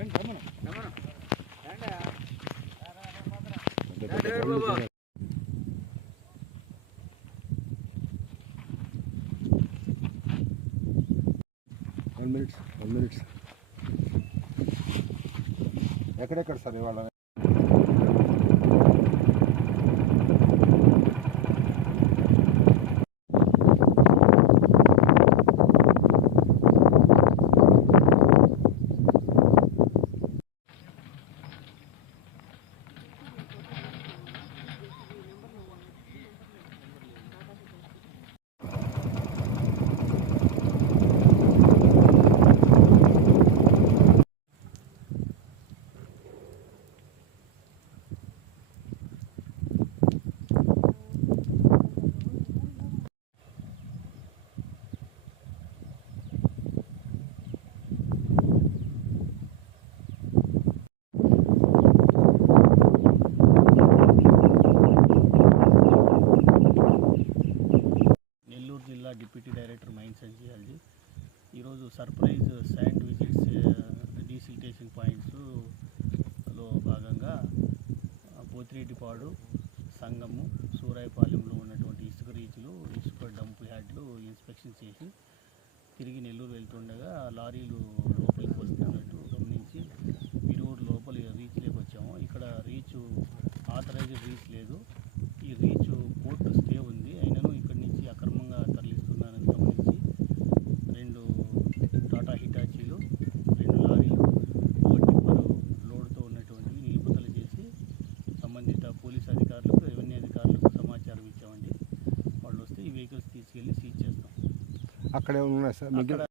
1 minute. ఎక్కడెక్కడ sir ఇవాళ? Deputy director mines and geology ఈరోజు సర్ప్రైజ్ శాండ్ విజిట్స్ డీసిల్టేషన్ పాయింట్స్లో భాగంగా పోతిరెడ్డిపాడు, సంగము, సూరాయపాలెంలో ఉన్నటువంటి ఇసుక రీచ్లు, ఇసుక డంప్ యార్డ్లు ఇన్స్పెక్షన్ చేసి తిరిగి నెల్లూరు వెళ్తుండగా లారీలు లోపలికి వస్తున్నట్టు గమనించి విరూరు లోపల రీచ్లోకి వచ్చాము. ఇక్కడ రీచ్ ఆథరైజ్డ్ రీచ్ లేదు. ఈ రీచ్ పోర్టు స్టే ఉంది. అయినను ఇక్కడి నుంచి అక్రమంగా తరలిస్తున్నారని గమనించి 2 టాటా హిటాచీలు, 2 లారీలు, 1 టిప్పరు లోడ్తో ఉన్నటువంటివి నిలుపుదల చేసి సంబంధిత పోలీస్ అధికారులకు, రెవెన్యూ అధికారులకు సమాచారం ఇచ్చామండి. వాళ్ళు వస్తే ఈ వెహికల్స్ తీసుకెళ్ళి సీజ్ చేస్తాం. అక్కడే ఉన్నాయి సార్.